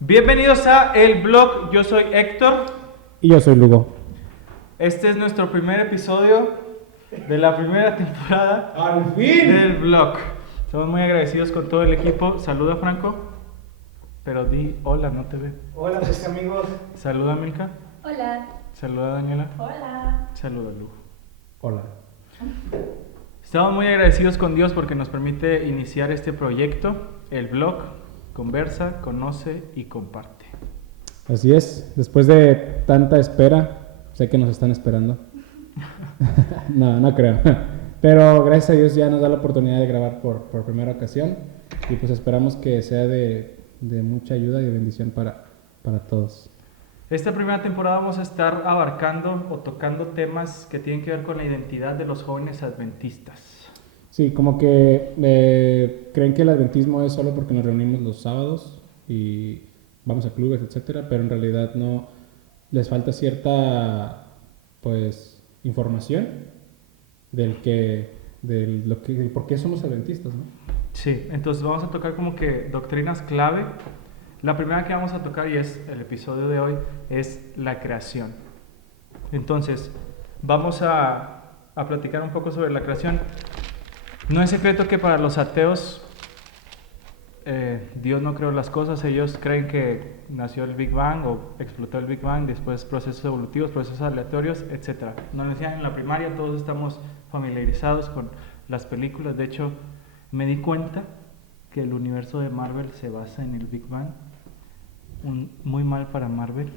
Bienvenidos a El Blog, yo soy Héctor. Y yo soy Lugo. Este es nuestro primer episodio de la primera temporada ¡Al fin! del Blog. Estamos muy agradecidos con todo el equipo. Saluda Franco, pero di hola, no te ve. Hola, pues amigos. Saluda Milka. Hola. Saluda Daniela. Hola. Saluda Lugo. Hola. Estamos muy agradecidos con Dios porque nos permite iniciar este proyecto, El Blog. Conversa, conoce y comparte. Así es, después de tanta espera, sé que nos están esperando. No creo. Pero gracias a Dios ya nos da la oportunidad de grabar por primera ocasión y pues esperamos que sea de mucha ayuda y de bendición para todos. Esta primera temporada vamos a estar abarcando o tocando temas que tienen que ver con la identidad de los jóvenes adventistas. Sí, como que creen que el adventismo es solo porque nos reunimos los sábados y vamos a clubes, etcétera, pero en realidad no, les falta cierta pues información del por qué somos adventistas, ¿no? Sí, entonces vamos a tocar como que doctrinas clave. La primera que vamos a tocar, y es el episodio de hoy, es la creación. Entonces, vamos a platicar un poco sobre la creación. No es secreto que para los ateos Dios no creó las cosas. Ellos creen que nació el Big Bang o explotó el Big Bang, después procesos evolutivos, procesos aleatorios, etc. Nos lo decían en la primaria, todos estamos familiarizados con las películas. De hecho, me di cuenta que el universo de Marvel se basa en el Big Bang. Muy mal para Marvel.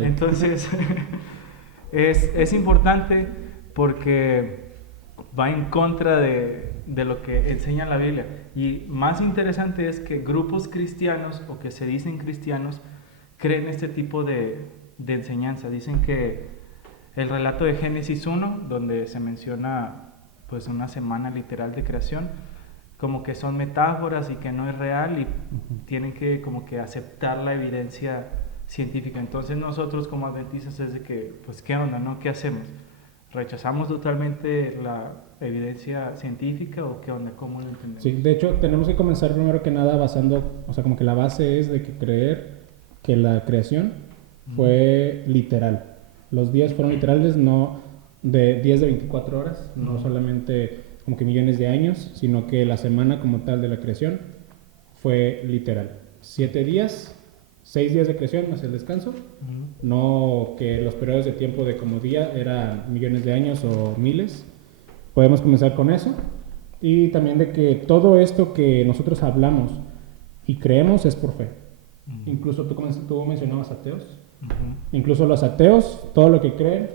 Entonces, es importante porque va en contra de lo que enseña la Biblia. Y más interesante es que grupos cristianos o que se dicen cristianos creen este tipo de enseñanza. Dicen que el relato de Génesis 1, donde se menciona pues una semana literal de creación, como que son metáforas y que no es real y tienen que como que aceptar la evidencia científica. Entonces nosotros como adventistas es de que pues qué onda, ¿no? ¿Qué hacemos? ¿Rechazamos totalmente la evidencia científica o qué onda? ¿Cómo lo entendemos? Sí, de hecho tenemos que comenzar primero que nada basando, o sea, como que la base es de que creer que la creación fue literal. Los días fueron literales, no de días de 24 horas, no solamente como que millones de años, sino que la semana como tal de la creación fue literal. 7 días, 6 días de creación más el descanso, no que los periodos de tiempo de como día eran millones de años o miles. Podemos comenzar con eso y también de que todo esto que nosotros hablamos y creemos es por fe. Incluso tú mencionabas ateos. Incluso los ateos, todo lo que creen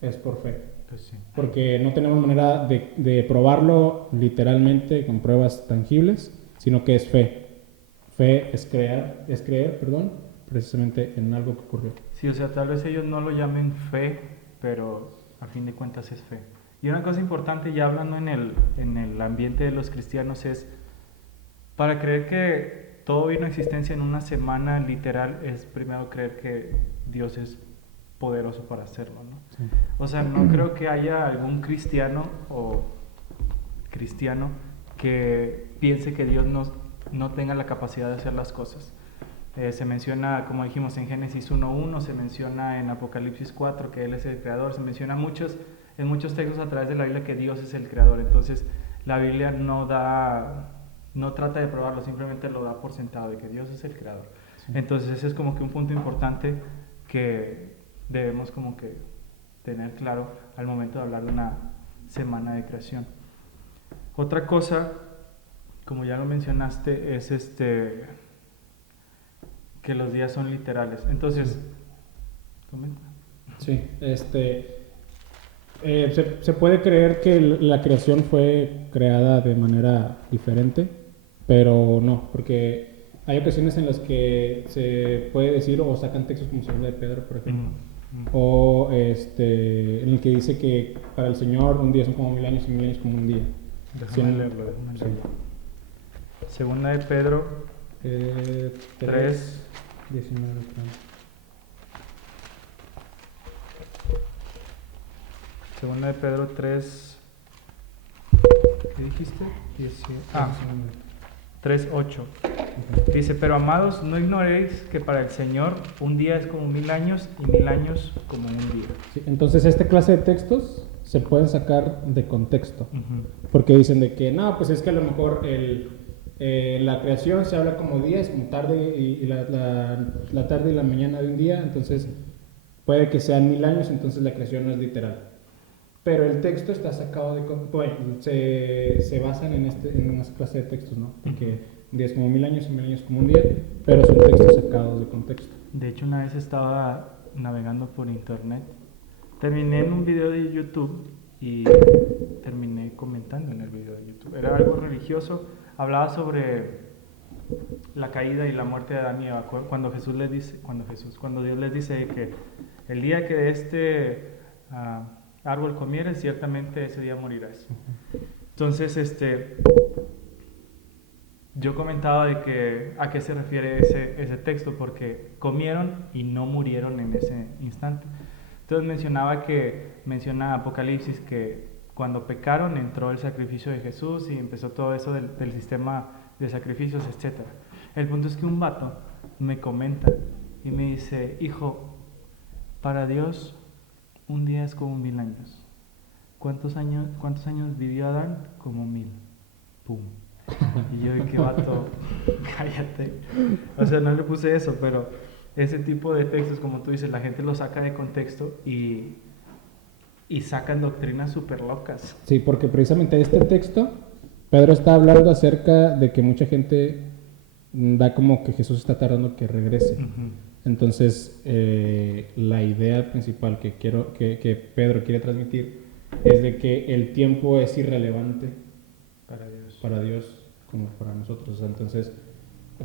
es por fe. Pues sí. Porque no tenemos manera de probarlo literalmente con pruebas tangibles, sino que es fe. Fe es creer, precisamente en algo que ocurrió. Sí, o sea, tal vez ellos no lo llamen fe, pero a fin de cuentas es fe. Y una cosa importante, ya hablando en el ambiente de los cristianos, es para creer que todo vino a existencia en una semana literal, es primero creer que Dios es poderoso para hacerlo, ¿no? Sí. O sea, no creo que haya algún cristiano que piense que Dios no tenga la capacidad de hacer las cosas. Se menciona, como dijimos, en Génesis 1.1, se menciona en Apocalipsis 4 que Él es el creador, se menciona en muchos textos a través de la Biblia que Dios es el creador. Entonces la Biblia no trata de probarlo, simplemente lo da por sentado de que Dios es el creador. Sí. Entonces ese es como que un punto importante que debemos como que tener claro al momento de hablar de una semana de creación. Otra cosa, como ya lo mencionaste, es que los días son literales. Entonces, comenta. Sí, se puede creer que la creación fue creada de manera diferente, pero no, porque hay ocasiones en las que se puede decir o sacan textos como Segunda de Pedro, por ejemplo, o en el que dice que para el Señor un día son como 1000 años y 1000 años como un día. Déjame leerlo. Segunda de Pedro 3, 19. Segunda de Pedro 3, ¿qué dijiste? 3:8. Dice, pero amados, no ignoréis que para el Señor un día es como 1000 años y 1000 años como un día. Sí, entonces, esta clase de textos se pueden sacar de contexto. Ujú. Porque dicen de que, no, pues es que a lo mejor la creación se habla como días, como tarde y la tarde y la mañana de un día, entonces puede que sean 1000 años, entonces la creación no es literal. Pero el texto está sacado de contexto, bueno, se basan en una clase de textos, ¿no? Porque un día es como 1000 años y 1000 años como un día, pero son textos sacados de contexto. De hecho, una vez estaba navegando por internet, terminé en un video de YouTube y terminé comentando en el video de YouTube. Era algo religioso, hablaba sobre la caída y la muerte de Adán y Eva. Cuando Dios les dice que el día que de este árbol comieres, ciertamente ese día morirás. Entonces, yo comentaba de que a qué se refiere ese texto, porque comieron y no murieron en ese instante. Entonces menciona Apocalipsis que cuando pecaron entró el sacrificio de Jesús y empezó todo eso del sistema de sacrificios, etc. El punto es que un vato me comenta y me dice, hijo, para Dios un día es como 1000 años. ¿Cuántos años vivió Adán? Como 1000. Pum. Y yo, ¿qué vato? Cállate. O sea, no le puse eso, pero ese tipo de textos, como tú dices, la gente lo saca de contexto y sacan doctrinas súper locas. Sí, porque precisamente este texto, Pedro está hablando acerca de que mucha gente da como que Jesús está tardando que regrese. Uh-huh. Entonces, la idea principal que Pedro quiere transmitir es de que el tiempo es irrelevante para Dios como para nosotros. O sea, entonces,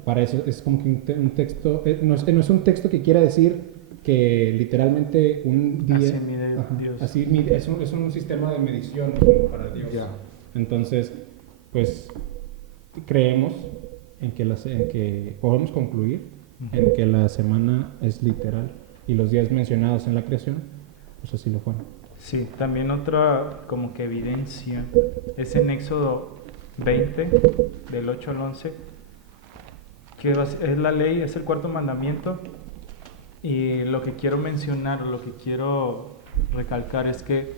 para eso es como que un texto, no es un texto que quiera decir que literalmente un día... Así mide Dios. Así mide, es un sistema de medición como para Dios. Yeah. Entonces, pues, creemos en que podemos concluir en que la semana es literal y los días mencionados en la creación, pues así lo fueron. Sí, también otra como que evidencia es en Éxodo 20, del 8 al 11, que es la ley, es el cuarto mandamiento, y lo que quiero mencionar, o lo que quiero recalcar es que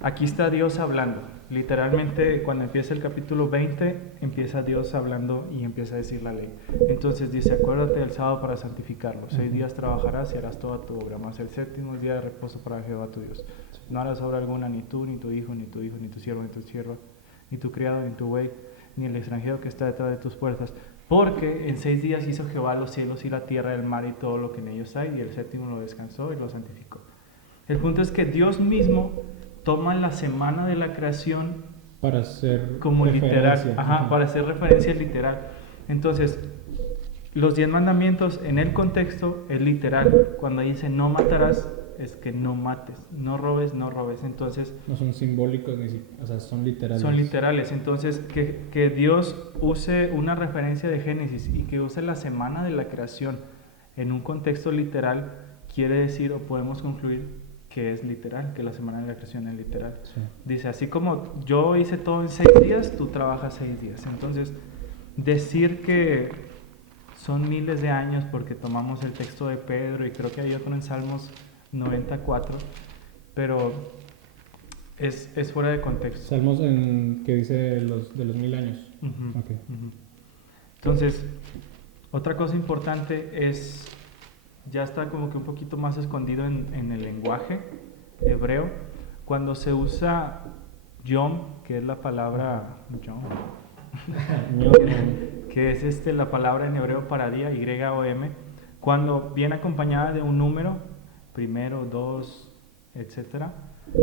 aquí está Dios hablando. Literalmente, cuando empieza el capítulo 20, empieza Dios hablando y empieza a decir la ley. Entonces dice, acuérdate del sábado para santificarlo. 6 días trabajarás y harás toda tu obra, mas el séptimo es día de reposo para Jehová tu Dios. No harás obra alguna, ni tú, ni tu hijo, ni tu siervo, ni tu sierva, ni tu criado, ni tu buey, ni el extranjero que está detrás de tus puertas. Porque en 6 días hizo Jehová los cielos y la tierra, el mar y todo lo que en ellos hay, y el séptimo lo descansó y lo santificó. El punto es que Dios mismo toma la semana de la creación para hacer como literal, para hacer referencia literal. Entonces, los 10 mandamientos en el contexto es literal. Cuando dice no matarás, es que no mates, no robes, no robes. Entonces, no son simbólicos, o sea, son literales. Son literales. Entonces, que Dios use una referencia de Génesis y que use la semana de la creación en un contexto literal, quiere decir, o podemos concluir, que es literal, que la semana de la creación es literal. Sí. Dice, así como yo hice todo en 6 días, tú trabajas 6 días. Entonces, decir que son miles de años porque tomamos el texto de Pedro y creo que hay otro en Salmos 94, pero es fuera de contexto. Salmos que dice de los 1000 años. Uh-huh. Okay. Uh-huh. Entonces, otra cosa importante es, ya está como que un poquito más escondido en el lenguaje hebreo, cuando se usa yom, que es la palabra yom, que es la palabra en hebreo para día, Y-O-M, cuando viene acompañada de un número, primero, 2, etcétera,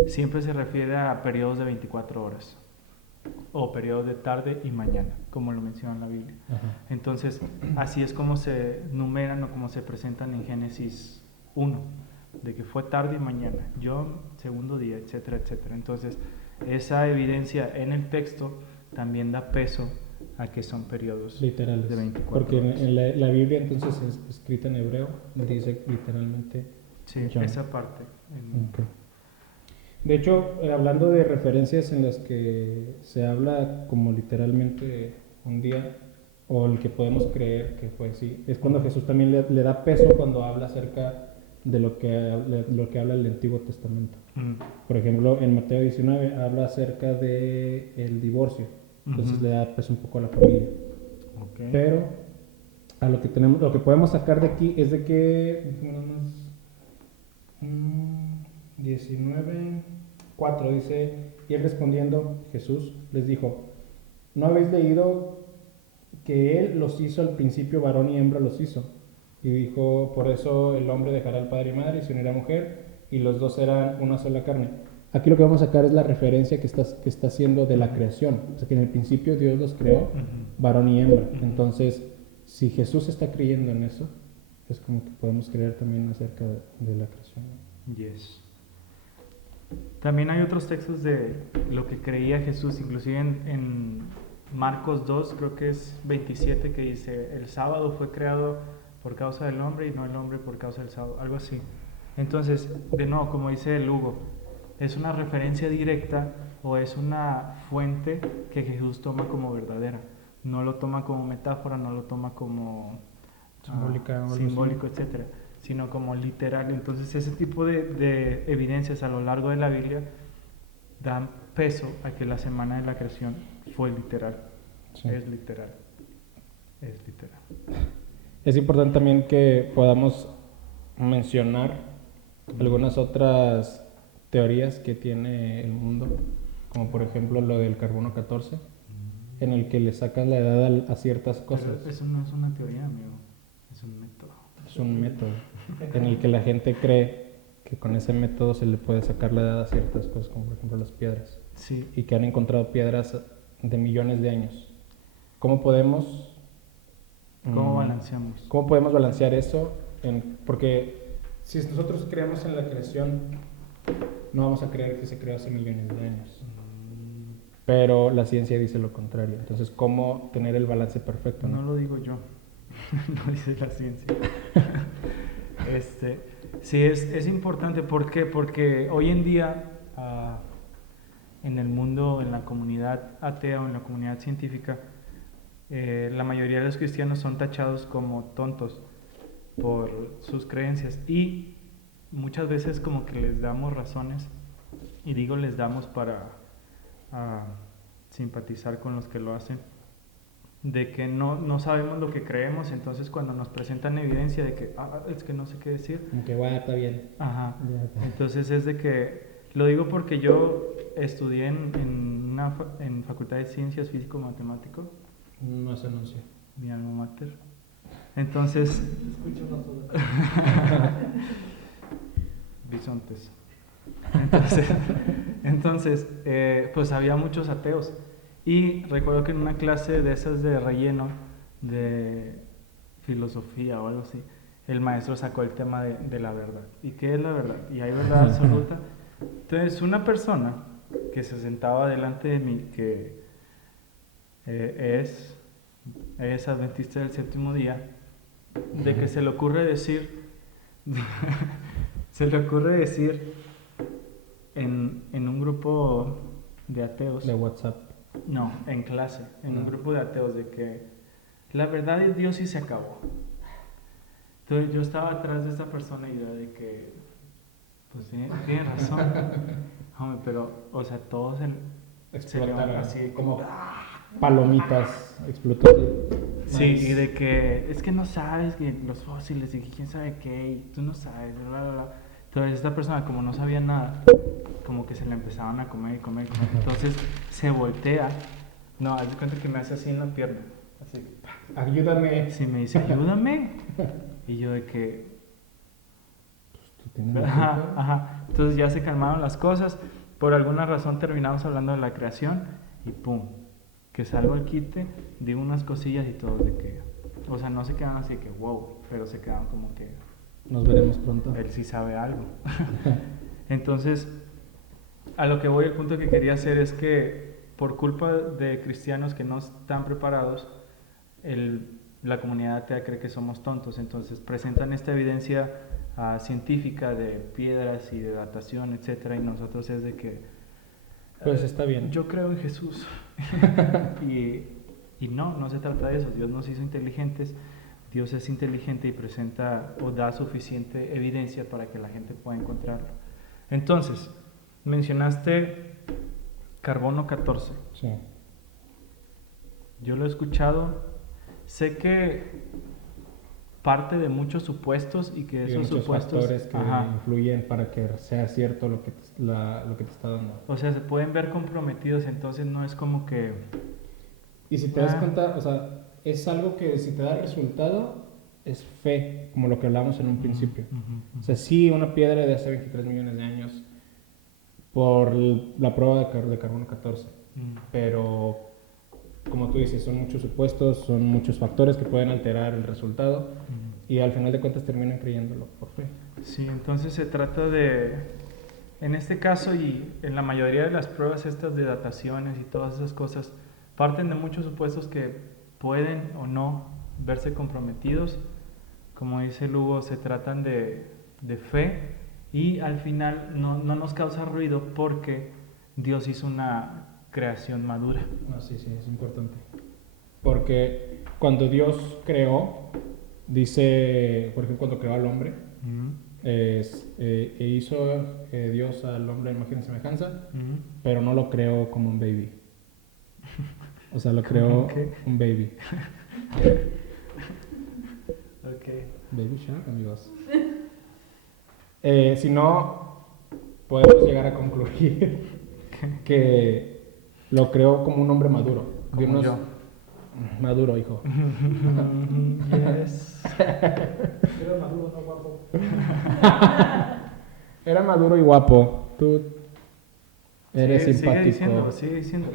siempre se refiere a periodos de 24 horas o periodos de tarde y mañana, como lo menciona en la Biblia. Ajá. Entonces, así es como se numeran o como se presentan en Génesis 1, de que fue tarde y mañana, Yom, segundo día, etcétera, etcétera. Entonces, esa evidencia en el texto también da peso a que son periodos literales, de 24 porque horas. En la Biblia entonces es escrita en hebreo, dice literalmente sí, Yom. esa parte. Okay. De hecho, hablando de referencias en las que se habla como literalmente un día, o el que podemos creer que fue así, es cuando Jesús también le da peso cuando habla acerca de lo que habla el Antiguo Testamento. Por ejemplo, en Mateo 19 habla acerca de el divorcio, entonces le da peso un poco a la familia. Okay. Pero a lo que podemos sacar de aquí es de que 19:4 dice, y él respondiendo, Jesús les dijo, ¿no habéis leído que él los hizo al principio, varón y hembra los hizo? Y dijo, por eso el hombre dejará al padre y madre y se unirá a mujer, y los dos serán una sola carne. Aquí lo que vamos a sacar es la referencia que está haciendo de la creación. O sea, que en el principio Dios los creó, varón y hembra. Entonces, si Jesús está creyendo en eso, es como que podemos creer también acerca de la creación. Yes. También hay otros textos de lo que creía Jesús, inclusive en Marcos 2, creo que es 27, que dice, el sábado fue creado por causa del hombre y no el hombre por causa del sábado, algo así. Entonces, de nuevo, como dice el Hugo, ¿es una referencia directa o es una fuente que Jesús toma como verdadera? No lo toma como metáfora, no lo toma como simbólico, etcétera, sino como literal. Entonces ese tipo de evidencias a lo largo de la Biblia dan peso a que la semana de la creación fue literal. Sí. Es literal. Es importante también que podamos mencionar algunas otras teorías que tiene el mundo, como por ejemplo lo del carbono 14, en el que le sacas la edad a ciertas cosas. Pero eso no es una teoría, amigo, es un método. Es un método en el que la gente cree que con ese método se le puede sacar la edad a ciertas cosas, como por ejemplo las piedras. Sí. Y que han encontrado piedras de millones de años. ¿Cómo podemos... ¿Cómo balanceamos? ¿Cómo podemos balancear eso? Porque si nosotros creemos en la creación, no vamos a creer que se creó hace millones de años. Pero la ciencia dice lo contrario. Entonces, ¿cómo tener el balance perfecto? No lo digo yo, lo dice la ciencia. Sí, es importante. ¿Por qué? Porque hoy en día, en el mundo, en la comunidad atea o en la comunidad científica, la mayoría de los cristianos son tachados como tontos por sus creencias, y muchas veces como que les damos razones, y digo les damos para simpatizar con los que lo hacen, de que no sabemos lo que creemos. Entonces cuando nos presentan evidencia de que es que no sé qué decir, que bueno, está bien. Ajá. Entonces es de que, lo digo porque yo estudié en Facultad de Ciencias Físico-Matemático. No se anunció. Mi alma mater. Entonces... Bisontes. Entonces pues había muchos ateos. Y recuerdo que en una clase de esas de relleno, de filosofía o algo así, el maestro sacó el tema de la verdad. ¿Y qué es la verdad? ¿Y hay verdad absoluta? Entonces una persona que se sentaba delante de mí, que es adventista del séptimo día, de que se le ocurre decir en un grupo de ateos de WhatsApp, no, en clase, en un grupo de ateos, de que la verdad es Dios y se acabó. Entonces yo estaba atrás de esta persona y yo de que pues tiene razón. Hombre, pero o sea, todos explotaron así como palomitas, explotó. Sí, y de que es que no sabes que los fósiles y que quién sabe qué, y tú no sabes, bla, bla, bla. Entonces esta persona, como no sabía nada, como que se le empezaban a comer. Entonces se voltea, no, haz de cuenta que me hace así en la pierna, así, ayúdame. Sí, me dice, ayúdame. Y yo de que pues tú tienes la ajá. Entonces ya se calmaron las cosas. Por alguna razón terminamos hablando de la creación y pum, que salgo al quite, digo unas cosillas y todos de que, o sea, no se quedan así que wow, pero se quedan como que nos veremos pronto. Él sí sabe algo. Entonces, a lo que voy, el punto que quería hacer es que por culpa de cristianos que no están preparados, la comunidad atea cree que somos tontos. Entonces presentan esta evidencia científica de piedras y de datación, etcétera, y nosotros es de que Pues está bien. yo creo en Jesús. y no se trata de eso. Dios nos hizo inteligentes. Dios es inteligente y presenta o da suficiente evidencia para que la gente pueda encontrarlo. Entonces, mencionaste carbono 14. Sí. Yo lo he escuchado. Sé que parte de muchos supuestos y que Y de esos muchos supuestos factores que influyen para que sea cierto lo que te está dando. o sea, se pueden ver comprometidos, entonces no es como que Y si te das cuenta, o sea, es algo que si te da resultado, es fe, como lo que hablamos en un principio. O sea, sí, una piedra de hace 23 millones de años por la prueba de carbono 14, pero como tú dices, son muchos supuestos, son muchos factores que pueden alterar el resultado y al final de cuentas terminan creyéndolo por fe. Sí, entonces se trata de, en este caso y en la mayoría de las pruebas estas de dataciones y todas esas cosas, parten de muchos supuestos que pueden o no verse comprometidos. Como dice Lugo, se tratan de fe y al final no nos causa ruido porque Dios hizo una creación madura. Ah, sí, es importante. Porque cuando Dios creó, dice, por ejemplo, cuando creó al hombre, hizo Dios al hombre a imagen y semejanza, pero no lo creó como un baby. O sea, lo creó un baby. Okay. Baby Shark, amigos. Si no, podemos llegar a concluir que lo creó como un hombre maduro. Como yo. Maduro, hijo. Yes. Era maduro, no guapo. Era maduro y guapo. Tú eres simpático. Sigue diciendo.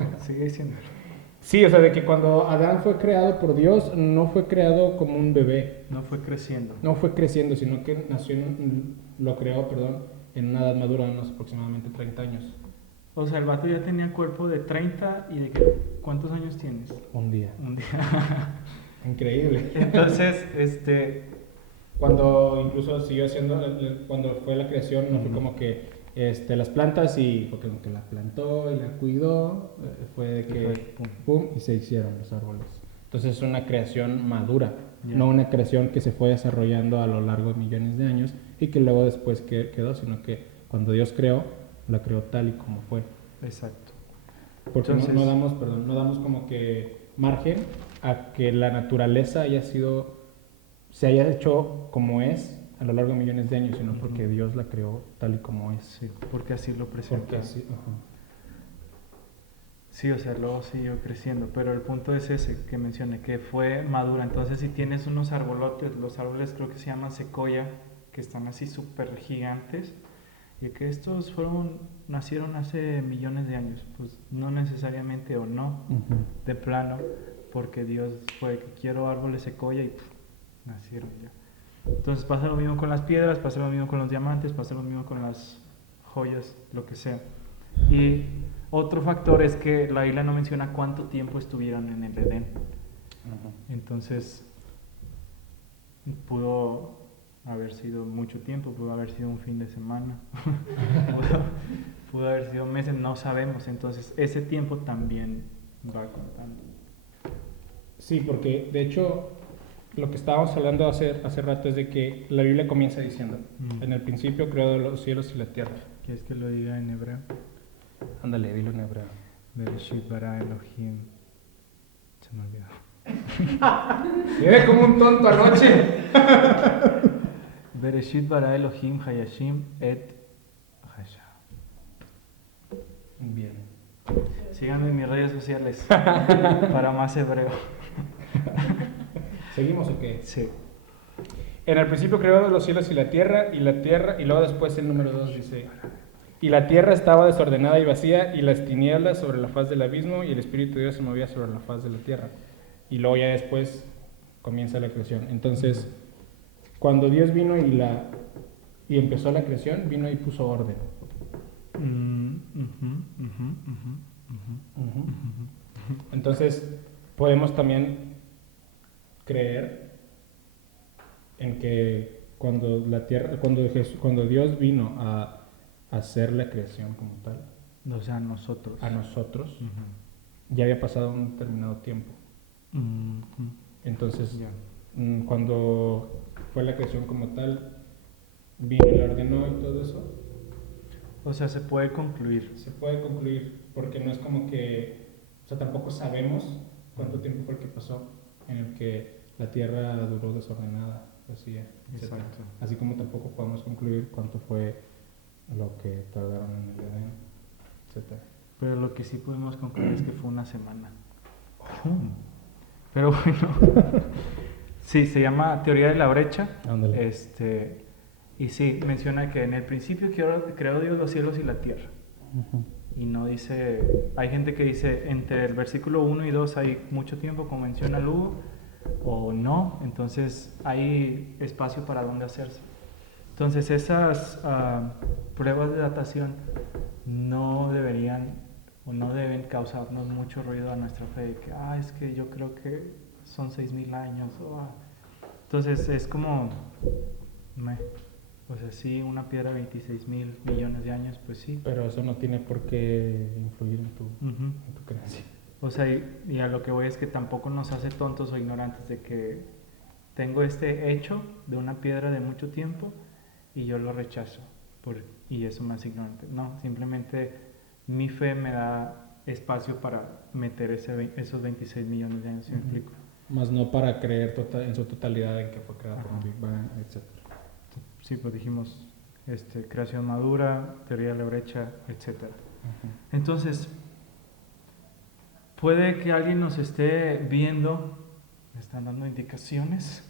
Sí, o sea, de que cuando Adán fue creado por Dios, no fue creado como un bebé. No fue creciendo. No fue creciendo, sino que lo creó, en una edad madura, unos aproximadamente 30 años. O sea, el vato ya tenía cuerpo de 30 y de que, ¿cuántos años tienes? Un día. Un día. Increíble. Entonces, Cuando incluso siguió haciendo, cuando fue la creación, no fue como que las plantas y porque como que la plantó y la cuidó, fue de que pum, y se hicieron los árboles. Entonces es una creación madura, no una creación que se fue desarrollando a lo largo de millones de años y que luego después quedó, sino que cuando Dios creó, la creó tal y como fue. Exacto. Porque entonces, no damos como que margen a que la naturaleza se haya hecho como es a lo largo de millones de años, sino porque Dios la creó tal y como es. Sí, porque así lo presenta. Sí, o sea, luego siguió creciendo, pero el punto es ese que mencioné, que fue madura. Entonces, si tienes unos arbolotes, los árboles creo que se llaman secoya, que están así súper gigantes, y que estos nacieron hace millones de años, pues no necesariamente o no, de plano, porque Dios fue que quiero árboles secoya y nacieron ya. Entonces pasa lo mismo con las piedras, pasa lo mismo con los diamantes, pasa lo mismo con las joyas, lo que sea. Y otro factor es que la Biblia no menciona cuánto tiempo estuvieron en el Edén. Entonces pudo haber sido mucho tiempo, pudo haber sido un fin de semana, pudo haber sido meses, no sabemos. Entonces ese tiempo también va contando. Sí, porque de hecho lo que estábamos hablando hace rato es de que la Biblia comienza diciendo, en el principio creó los cielos y la tierra. ¿Quieres que lo diga en hebreo? Ándale, dilo en hebreo. Bereshit bara Elohim. Se me olvidó. Quedé como un tonto anoche. Bereshit bara Elohim hayashim et hayah. Bien. Síganme en mis redes sociales para más hebreo. ¿Seguimos o qué? Sí. En el principio creó los cielos y luego después el número 2 dice, y la tierra estaba desordenada y vacía, y las tinieblas sobre la faz del abismo, y el Espíritu de Dios se movía sobre la faz de la tierra. Y luego ya después comienza la creación. Entonces, cuando Dios vino y empezó la creación, vino y puso orden. Entonces, podemos también creer en que cuando la tierra, cuando Dios vino a hacer la creación como tal, O sea, nosotros. a nosotros, Ujú. ya había pasado un determinado tiempo. Ujú. Entonces, Ya. cuando fue la creación como tal, vino y la ordenó y todo eso, O sea, se puede concluir. se puede concluir, porque no es como que, o sea, tampoco sabemos cuánto tiempo fue el que pasó en el que la tierra duró desordenada, vacía, etc. Exacto. Así como tampoco podemos concluir cuánto fue lo que tardaron en el Edén, etc. Pero lo que sí podemos concluir es que fue una semana. Pero bueno, sí, se llama teoría de la brecha. Ándale. Y sí, menciona que en el principio creó Dios los cielos y la tierra. Y no dice, hay gente que dice entre el versículo 1 y 2 hay mucho tiempo, como menciona Lugo, o no, entonces hay espacio para dónde hacerse. Entonces esas pruebas de datación no deberían o no deben causarnos mucho ruido a nuestra fe, de que, es que yo creo que son 6,000 años. Entonces es como, o sea, sí, una piedra de 26,000 millones de años, pues sí. Pero eso no tiene por qué influir en tu Ujú. creencia. O sea, y a lo que voy es que tampoco nos hace tontos o ignorantes de que tengo este hecho de una piedra de mucho tiempo y yo lo rechazo y eso me hace ignorante. No, simplemente mi fe me da espacio para meter esos 26 millones de años, ¿sí me explico? Más no para creer en su totalidad en que fue creado por Ajá. un Big Bang, etc. Sí, pues dijimos creación madura, teoría de la brecha, etc. Entonces, puede que alguien nos esté viendo, me están dando indicaciones.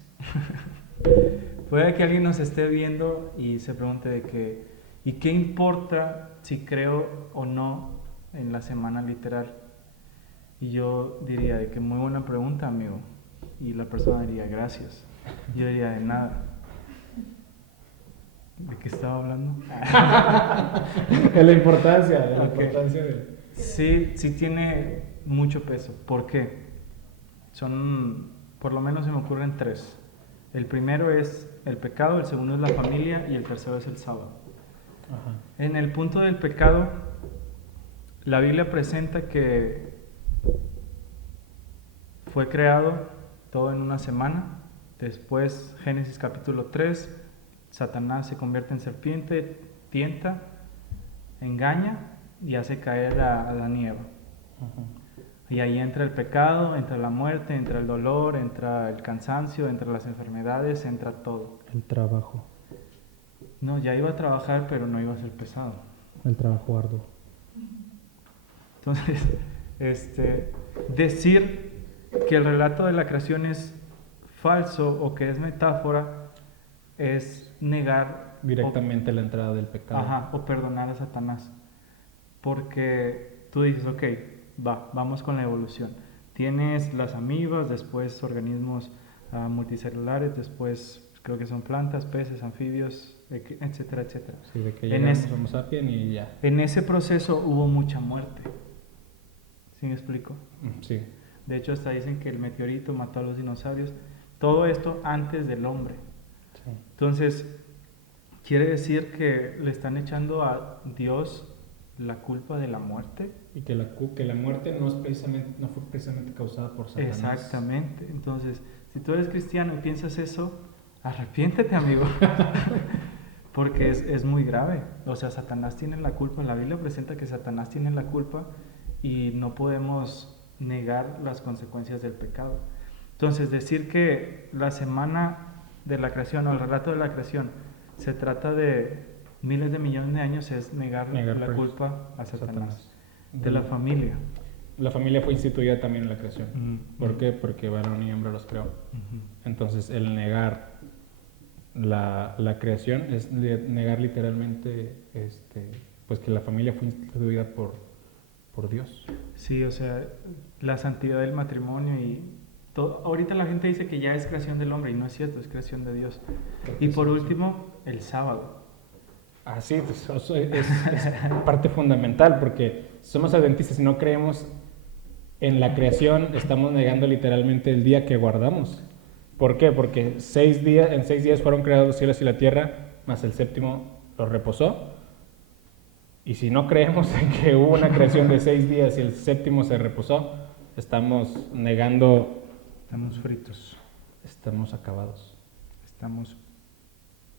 Puede que alguien nos esté viendo y se pregunte de que, ¿y qué importa si creo o no en la semana literal? Y yo diría de que muy buena pregunta, amigo. Y la persona diría, gracias. Yo diría, de nada. ¿De qué estaba hablando? Es la importancia, Ok. de... Sí tiene mucho peso. ¿Por qué? Por lo menos se me ocurren 3. El primero es el pecado, el segundo es la familia y el tercero es el sábado. Ajá. En el punto del pecado, la Biblia presenta que fue creado todo en una semana. Después, Génesis capítulo 3, Satanás se convierte en serpiente, tienta, engaña y hace caer a Adán y Eva. Ajá. Y ahí entra el pecado, entra la muerte, entra el dolor, entra el cansancio, entra las enfermedades, entra todo. El trabajo. No, ya iba a trabajar, pero no iba a ser pesado. El trabajo arduo. Entonces, decir que el relato de la creación es falso o que es metáfora es negar Directamente la entrada del pecado. o perdonar a Satanás. Porque tú dices, ok, vamos con la evolución. Tienes las amibas, después organismos multicelulares, después creo que son plantas, peces, anfibios, etcétera, etcétera. Sí, de que En llegamos Homo sapiens y ya. En ese proceso hubo mucha muerte. ¿Sí me explico? Sí. De hecho, hasta dicen que el meteorito mató a los dinosaurios. Todo esto antes del hombre. Sí. Entonces, quiere decir que le están echando a Dios la culpa de la muerte. Y que la muerte no fue precisamente causada por Satanás. Exactamente. Entonces, si tú eres cristiano y piensas eso, arrepiéntete, amigo. Porque es muy grave. O sea, Satanás tiene la culpa. La Biblia presenta que Satanás tiene la culpa y no podemos negar las consecuencias del pecado. Entonces, decir que la semana de la creación o el relato de la creación se trata de miles de millones de años es negar la culpa a Satanás. De la familia. La familia fue instituida también en la creación. ¿Por qué? Porque varón y hembra los creó. Entonces, el negar la creación es negar literalmente pues que la familia fue instituida por Dios. Sí, o sea, la santidad del matrimonio y todo. Ahorita la gente dice que ya es creación del hombre y no es cierto, es creación de Dios. Y por último, el sábado. Sí, pues, es parte fundamental porque somos adventistas y no creemos en la creación, estamos negando literalmente el día que guardamos. ¿Por qué? Porque en 6 días fueron creados los cielos y la tierra, más el séptimo lo reposó. Y si no creemos en que hubo una creación de 6 días y el séptimo se reposó, estamos negando, Estamos fritos. estamos acabados. Estamos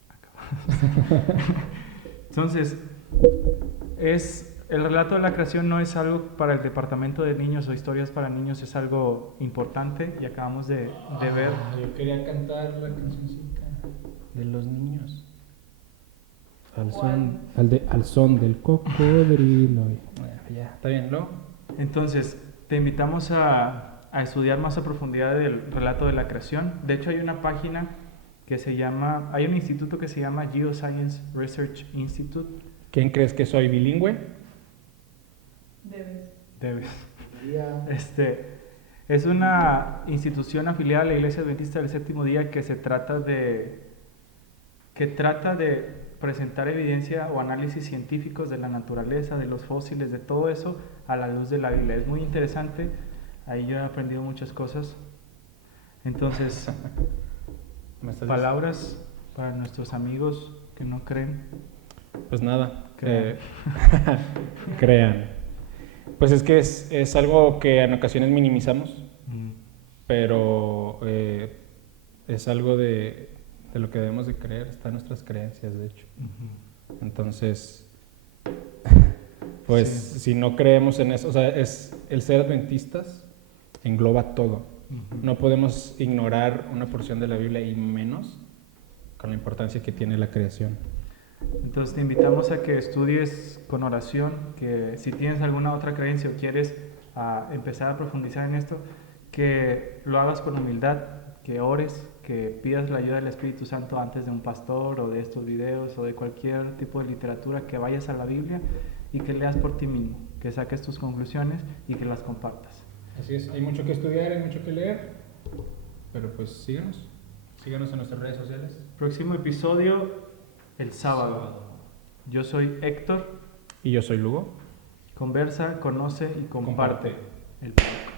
acabados. Entonces, el relato de la creación no es algo para el departamento de niños o historias para niños, es algo importante y acabamos de ver. Yo quería cantar la cancioncita de los niños. Al son del cocodrilo. Ya, está bien, ¿no? Entonces, te invitamos a estudiar más a profundidad el relato de la creación. De hecho, hay una página que se llama, hay un instituto que se llama Geoscience Research Institute. ¿Quién crees que soy bilingüe? Debes. Es una institución afiliada a la Iglesia Adventista del Séptimo Día que trata de presentar evidencia o análisis científicos de la naturaleza, de los fósiles, de todo eso a la luz de la Biblia. Es muy interesante, ahí yo he aprendido muchas cosas. Entonces, palabras para nuestros amigos que no creen. Pues nada, Crean. crean. Pues es que es algo que en ocasiones minimizamos, pero es algo de lo que debemos de creer, está en nuestras creencias, de hecho. Entonces, pues Sí. si no creemos en eso, o sea, el ser adventistas engloba todo. No podemos ignorar una porción de la Biblia y menos con la importancia que tiene la creación. Entonces te invitamos a que estudies con oración, que si tienes alguna otra creencia o quieres empezar a profundizar en esto, que lo hagas con humildad, que ores, que pidas la ayuda del Espíritu Santo antes de un pastor o de estos videos o de cualquier tipo de literatura, que vayas a la Biblia y que leas por ti mismo, que saques tus conclusiones y que las compartas. Así es, hay mucho que estudiar, hay mucho que leer, pero pues síganos en nuestras redes sociales. Próximo episodio, el sábado. Yo soy Héctor. Y yo soy Lugo. Conversa, conoce y comparte. Comparte. El podcast.